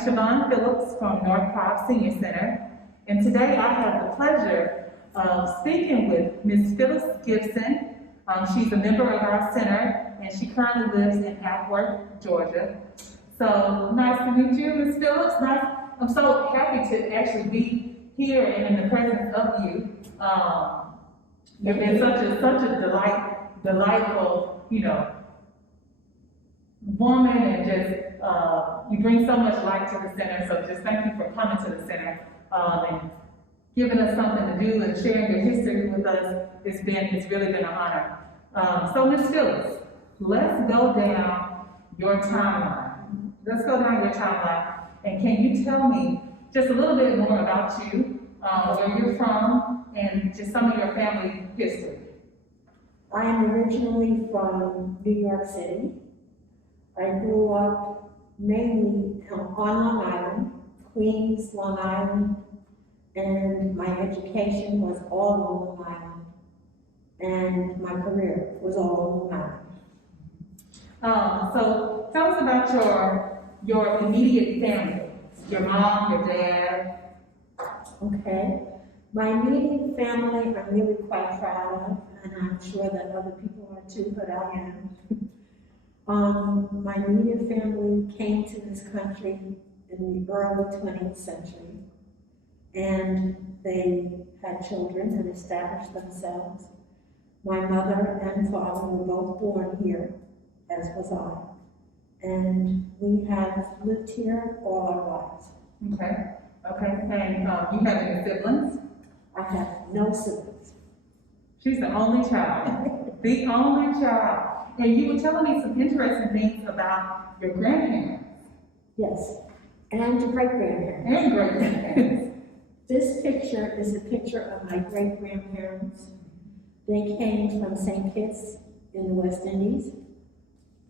Siobhan Phillips from North Cobb Senior Center, and today I have the pleasure of speaking with Ms. Phyllis Gibson. She's a member of our center, and she currently lives in Ackworth, Georgia. So nice to meet you, Ms. Phillips. I'm so happy to actually be here and in the presence of you. You've been such a delightful, woman, and just you bring so much light to the center. So just thank you for coming to the center and giving us something to do and sharing your history with us. It's really been an honor. So Ms. Phyllis, let's go down your timeline. And can you tell me just a little bit more about you, where you're from, and just some of your family history? I am originally from New York City. I grew up mainly on Long Island, Queens, Long Island, and my education was all on Long Island, and my career was all on Long Island. So tell us about your immediate family, your mom, your dad. Okay. My immediate family I'm really quite proud of, and I'm sure that other people are too, but I am. My immediate family came to this country in the early 20th century, and they had children and established themselves. My mother and father were both born here, as was I, and we have lived here all our lives. Okay. And you have any siblings? I have no siblings. She's the only child. The only child. And you were telling me some interesting things about your grandparents. Yes, and your great-grandparents. And great-grandparents. This picture is a picture of my great-grandparents. They came from St. Kitts in the West Indies,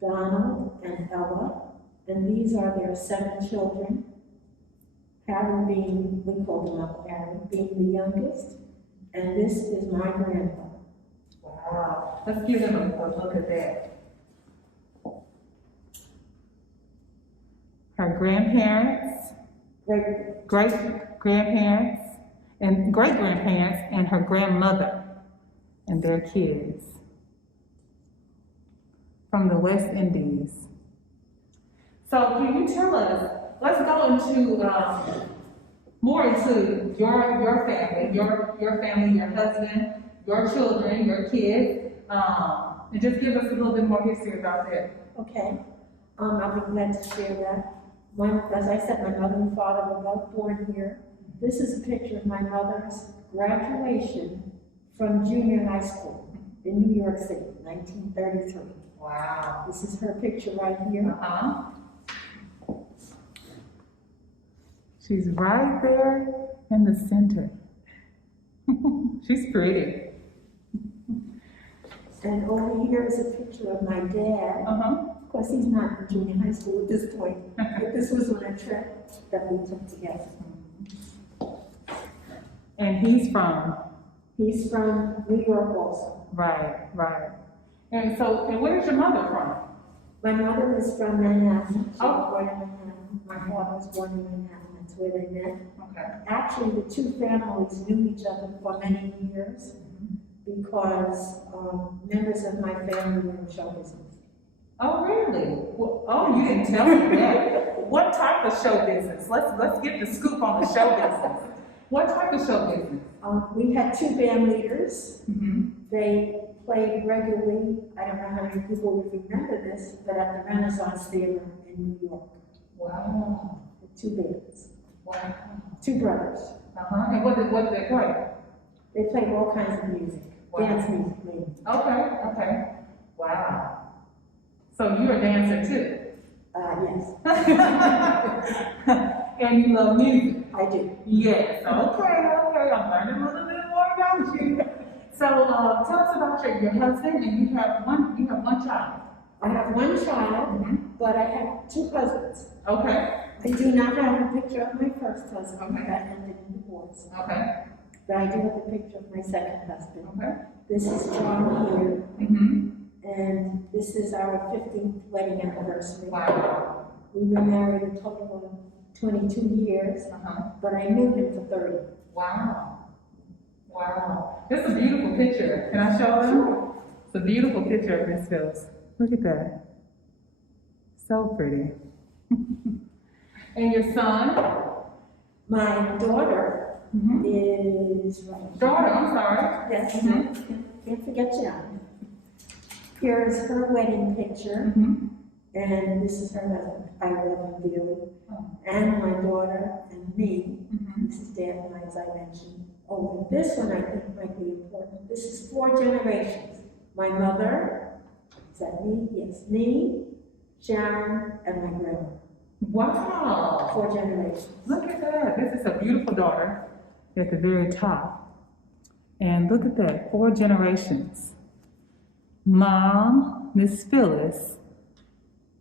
Donald and Ella, and these are their 7 children. Harry being, we call them Uncle Harry, being the youngest, and this is my grandfather. Wow, let's give them a look at that. Her grandparents, great-grandparents, and great-grandparents, and her grandmother, and their kids from the West Indies. So can you tell us, let's go into more into your family, your husband, your children, your kids, and just give us a little bit more history about that. Okay, I'll be glad to share that. As I said, my mother and father were both born here. This is a picture of my mother's graduation from junior high school in New York City, 1933. Wow. This is her picture right here. She's right there in the center. She's pretty. And over here is a picture of my dad. Of course, he's not in junior high school at this point, but this was on a trip that we took together. And he's from? He's from New York also. Right. And where is your mother from? My mother is from Manhattan. She was born in Manhattan. My father was born in Manhattan. That's where they met. Okay. Actually, the two families knew each other for many years because members of my family were in show business. Oh, really? Well, you didn't tell me that. What type of show business? Let's get the scoop on the show business. What type of show business? We had 2 band leaders. They played regularly. I don't know how many people would remember this, but at the Renaissance Theater in New York. Wow. 2 bands. Wow. 2 brothers. And what did they play? They played all kinds of music. Wow. Dance music, mainly. Okay. Wow. So you're a dancer too? Yes. And you love music? I do. Yes. Okay. I'm learning a little bit more about you. So tell us about your husband, and you have one child. I have 1 child, but I have 2 husbands. Okay. I do not have a picture of my first husband. Okay. That ended in divorce. Okay. But I do have a picture of my second husband. Okay. This is John here, Mm-hmm. and this is our 15th wedding anniversary. Wow. We were married a total of 22 years, Uh-huh. but I knew him for 30. Wow. Wow. This is a beautiful picture. Can I show them? It's a beautiful picture of Miss Phyllis. Look at that. So pretty. And your son? My daughter is right. Daughter, I'm sorry. Yes, Mhm. can't forget you. Here's her wedding picture, and this is her husband. I love him dearly. Oh. And my daughter and me. Mhm. This is Dan, as I mentioned. Oh, and this one I think might be important. This is 4 generations. My mother, is that me? Yes, me, Sharon, and my grandma. Wow. 4 generations. Look at that. This is a beautiful daughter at the very top. And look at that, 4 generations. Mom, Miss Phyllis,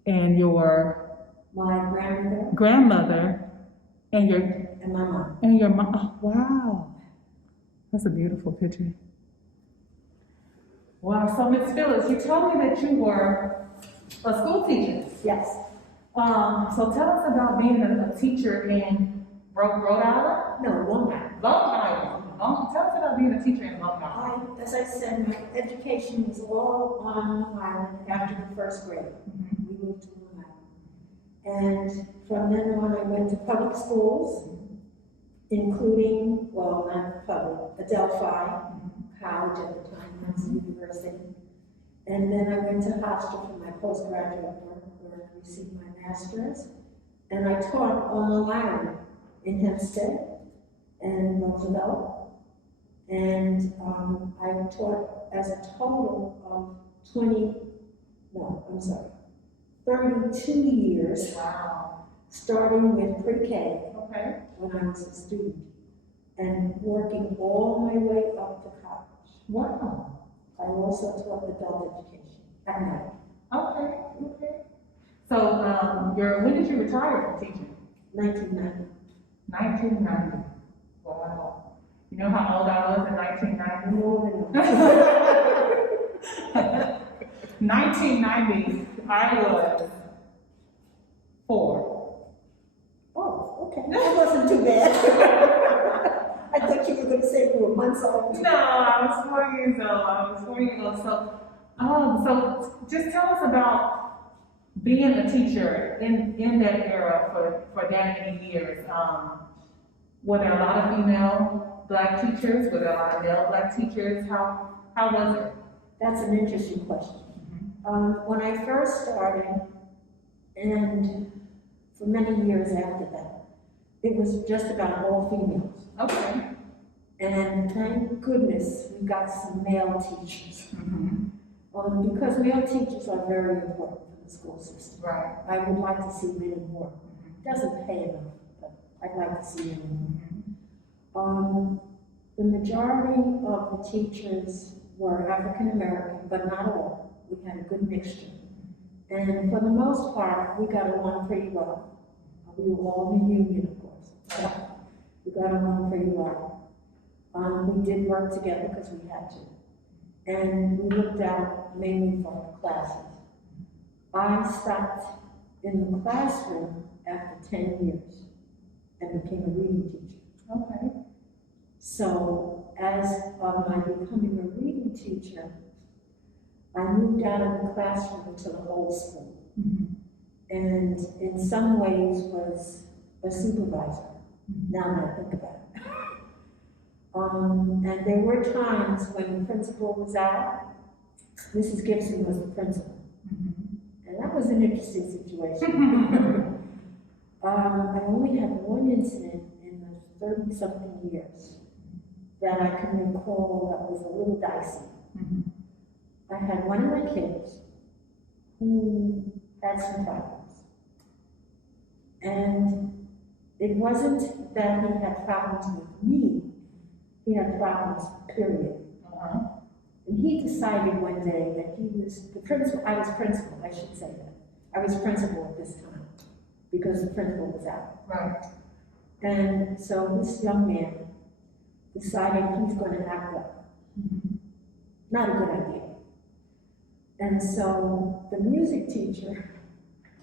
and your My grandmother grandmother, and your mom. Oh, wow. That's a beautiful picture. Wow. So Miss Phyllis, you told me that you were a school teacher. Yes. So tell us about being a teacher in Rhode Island? No, Long Island. Long Island. Tell us about being a teacher in Long Island. As I said, my education was all on Long Island after the 1st grade. We moved to Long Island. And from then on, I went to public schools, including, well, not public, Adelphi College at the time, that's the university. And then I went to Hofstra for my postgraduate work, where I received my master's. And I taught on Long Island in Hempstead and Roosevelt. And I taught as a total of 32 years, Wow. starting with pre-K Okay. when I was a student, and working all my way up to college. Wow. I also taught adult education at night. Okay. Okay. So, when did you retire from teaching? 1990. 1990. Wow. You know how old I was in 1990? More than 1990, I was 4. Oh, okay. That wasn't too bad. I thought you were going to say you were months old. No, I was 4 years old. So just tell us about being a teacher in that era for that many years. Were there a lot of female Black teachers? Were there a lot of male Black teachers? How was it? That's an interesting question. When I first started, and for many years after that, it was just about all females. Okay. And thank goodness we got some male teachers. Because male teachers are very important for the school system. Right. I would like to see many more. It doesn't pay enough, but I'd like to see many more. The majority of the teachers were African American, but not all. We had a good mixture. And for the most part, we got along pretty well. We were all in the union, of course. We got along pretty well. We did work together because we had to. And we looked out mainly for our classes. I stopped in the classroom after 10 years and became a reading teacher. Okay. So as of my becoming a reading teacher, I moved out of the classroom to the whole school. And in some ways was a supervisor, now that I think about it. And there were times when the principal was out, Mrs. Gibson was the principal. And that was an interesting situation. I only had one incident in the 30-something years that I can recall that was a little dicey. I had one of my kids who had some problems. And it wasn't that he had problems with me, he had problems, period. And he decided one day that he was the principal. I was principal, I should say that. I was principal at this time because the principal was out. Right. And so this young man decided he's going to act up. Not a good idea. And so the music teacher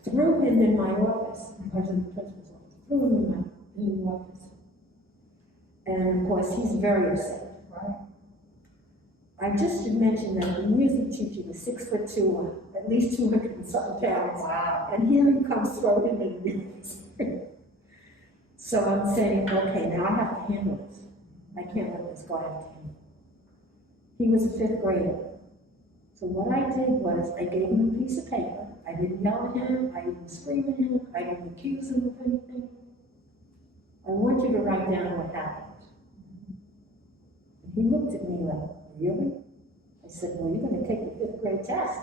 threw him in my office, I was in the principal's office, threw him in the office. And of course, he's very upset. Right. I just should mention that the music teacher was 6'2", or at least 200 and something pounds. Wow. And here he comes throwing him in the office. So I'm saying, okay, now I have to handle this. I can't let this go after him. He was a 5th grader. So what I did was I gave him a piece of paper. I didn't yell at him. I didn't scream at him. I didn't accuse him of anything. I want you to write down what happened. And he looked at me like, really? I said, well, you're going to take the 5th grade test.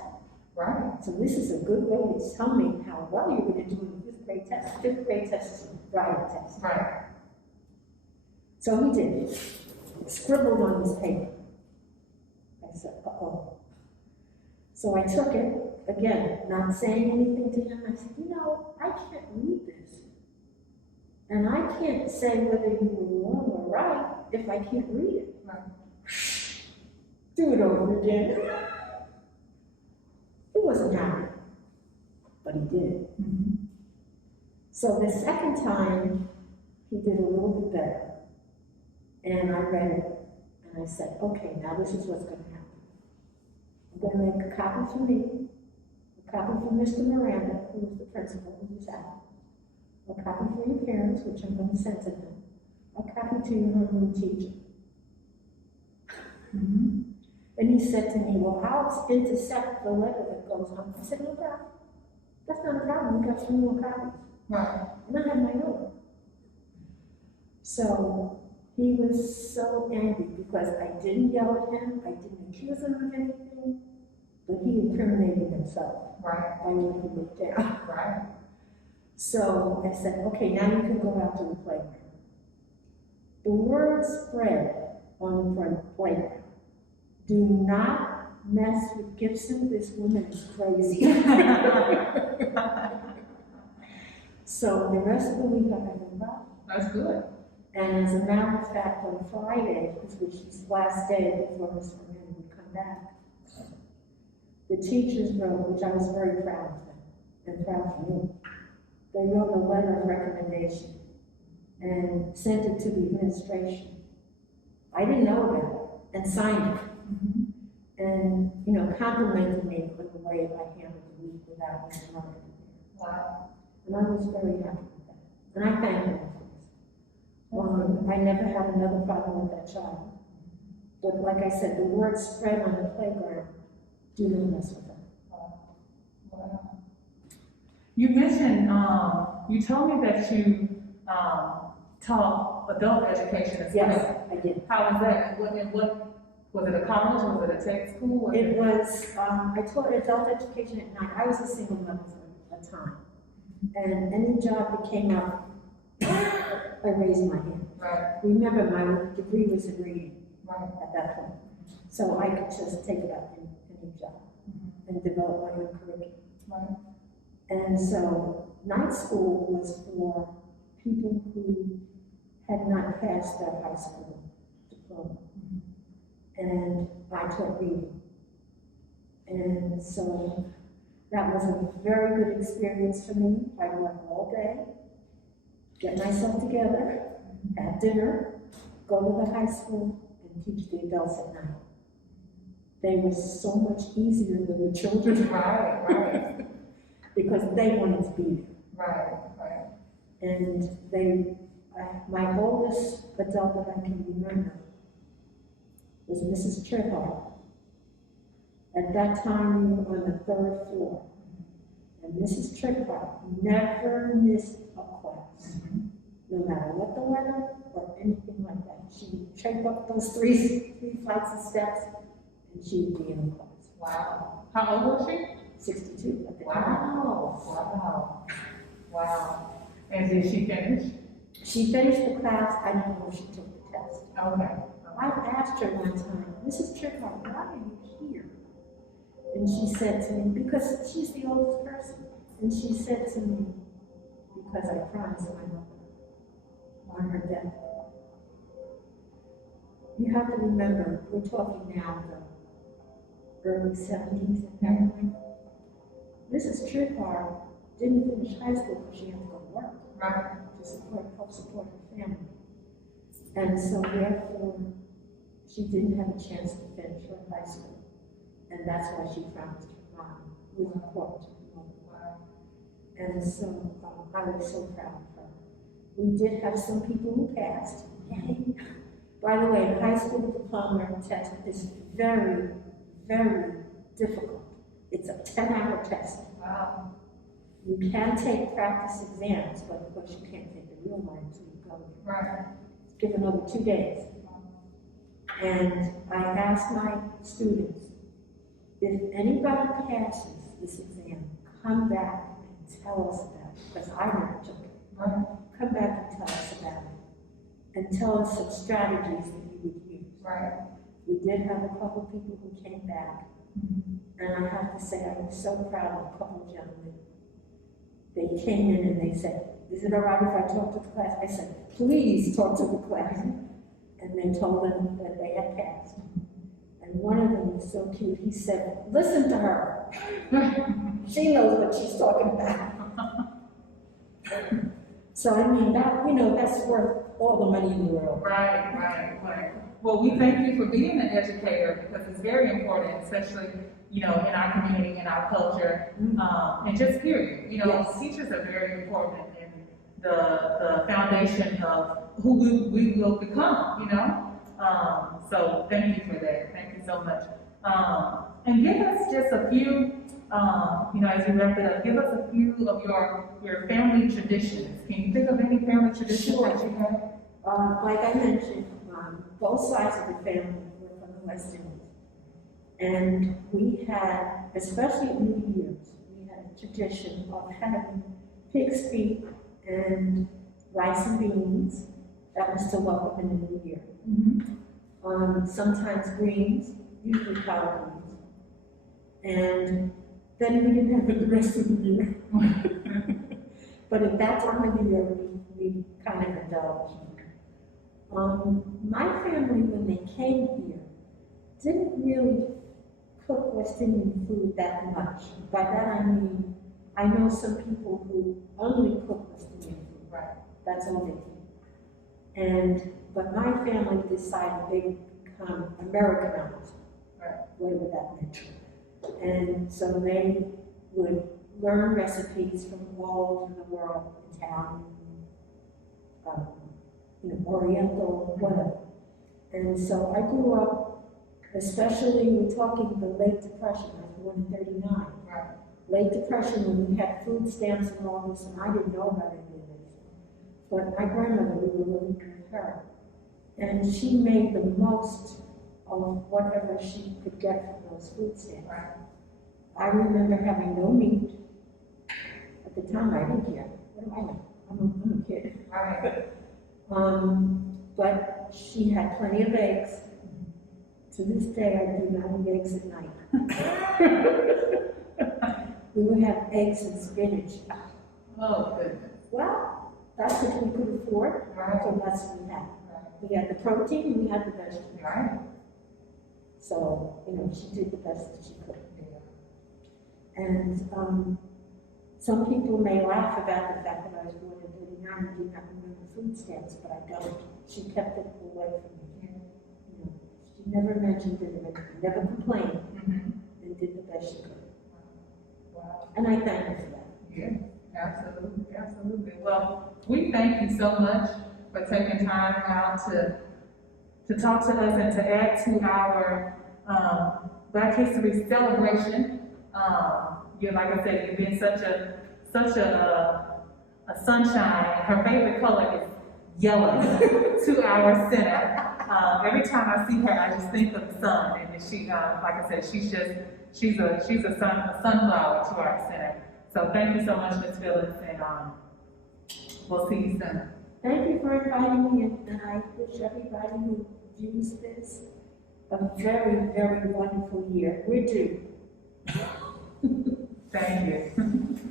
Right. So this is a good way to tell me how well you're going to do in the 5th grade test. 5th grade test is a writing test. Right. So he did. Scribbled on his paper. I said, uh-oh. So I took it, again, not saying anything to him. I said, you know, I can't read this. And I can't say whether you were wrong or right if I can't read it. Right. Do it over again. He wasn't happy, but he did. Mm-hmm. So the second time, he did a little bit better. And I read it, and I said, okay, now this is what's going to happen. I'm going to make a copy for me, a copy for Mr. Miranda, who was the principal, who was out, a copy for your parents, which I'm going to send to them, a copy to your homeroom teacher. Mm-hmm. And he said to me, well, I'll intercept the letter that goes home. I said, no problem. That's not a problem. We got 3 more copies. Right. And I have my own. So he was so angry because I didn't yell at him, I didn't accuse him of anything, but he incriminated himself Right. by what he wrote down. Right. So I said, okay, now you can go out to the playground. The word spread on the playground. Do not mess with Gibson, this woman is crazy. So the rest of the week I haven't been. That's good. And as a matter of fact, on Friday, which was the last day before Mr. Miranda would come back, the teachers wrote, which I was very proud of them, and proud of me, they wrote a letter of recommendation and sent it to the administration. I didn't know about it, and signed it. Mm-hmm. And, you know, complimented me for the way I handled the week without Mr. Miranda there. Wow. And I was very happy with that. And I thank them for this. I never had another problem with that child. But like I said, the word spread on the playground, do not mess with them. Wow. You mentioned, you told me that you taught adult education as well. Yes, I did. How was that? Was it a college? Was it a tech school? It was, I taught adult education at night. I was a single mother for a time. And any job that came up, I raised my hand. Right. Remember, my degree was in reading Right. at that point. So I could just take it up in any job and develop my own curriculum. Right. And so night school was for people who had not passed their high school diploma. And I taught reading. And so that was a very good experience for me. I worked all day, get myself together, have dinner, go to the high school, and teach the adults at night. They were so much easier than the children. Right. Right. Because they wanted to be there. Right. Right. And my oldest adult that I can remember was Mrs. Trihart. At that time, we were on the 3rd floor. And Mrs. Trihart never missed a class, no matter what the weather or anything like that. She would traip up those three flights of steps, and she would be in the class. Wow. How old was she? 62 at the time. Wow. Wow. Wow. And did she finish? She finished the class. I don't know if she took the test. Okay. I asked her one time, Mrs. Trihart, why are you here? And she said to me, because she's the oldest person. And she said to me, because I promised my mother on her death. You have to remember, we're talking now the early 70s at that point. Mrs. Trihart didn't finish high school because she had to go to work. Right. help support her family. And so therefore, she didn't have a chance to finish her high school. And that's why she promised her mom. It was important to her mother. And so I was so proud of her. We did have some people who passed. Yay. By the way, the high school diploma test is very, very difficult. It's a 10-hour test. Wow. You can take practice exams, but of course you can't take the real one until you go there. Right. It's given over 2 days. And I asked my students, if anybody passes this exam, come back and tell us about it, because I never took it. Right. Come back and tell us about it, and tell us some strategies that you would use. Right. We did have a couple people who came back, and I have to say I was so proud of a couple of gentlemen. They came in and they said, is it all right if I talk to the class? I said, please talk to the class. And they told them that they had passed. And one of them was so cute, he said, listen to her. She knows what she's talking about. So I mean, that, you know, that's worth all the money in the world. Right, right, right. Well, we thank you for being an educator, because it's very important, especially, you know, in our community, in our culture, and just period. You know, Yes. Teachers are very important in the foundation of who we will become, you know? So thank you for that. Thank you so much. And give us just a few, you know, as we wrap it up, give us a few of your family traditions. Can you think of any family traditions Sure. that you have? Like I mentioned, both sides of the family were from the West Indies. And we had, especially at New Year's, we had a tradition of having pig's feet and rice and beans. That was to welcome in the new year. Sometimes greens, usually collard greens. And then we didn't have it the rest of the year. But at that time of the year, we kind of indulged. My family, when they came here, didn't really cook West Indian food that much. By that I mean, I know some people who only cook West Indian food. Right. That's all they do. But my family decided they become Americanized, Right. whatever that meant. And so they would learn recipes from all over the world, Italian, you know, Oriental, whatever. And so I grew up, especially we're talking the late Depression. I was born in '39. Right. Late Depression, when we had food stamps and all this, and I didn't know about any of this. But my grandmother, we were living with her, and she made the most of whatever she could get from those food stamps. Right. I remember having no meat. At the time, I didn't care. What do I know? I'm a kid. Right. But she had plenty of eggs. To this day, I do not eat eggs at night. We would have eggs and spinach. Oh, goodness. Well, that's what we could afford, Right. so that's what we had. Right. We had the protein and we had the vegetables. Right. So, you know, she did the best that she could. Yeah. And some people may laugh about the fact that I was born in '39 and did not remember food stamps, but I don't. She kept it away from me. Yeah. You know, she never mentioned it, and never complained, Mm-hmm. and did the best she could. Wow. And I thank her for that. Yeah, absolutely, absolutely. Well, we thank you so much for taking time out to talk to us and to add to our Black History celebration. Like I said, you've been such a sunshine. Her favorite color is yellow to our center. Every time I see her, I just think of the sun, and she, like I said, she's a sunflower to our center. So thank you so much, Ms. Phyllis, and we'll see you soon. Thank you for inviting me, and I wish everybody who views this a very, very wonderful year. We're due. Thank you.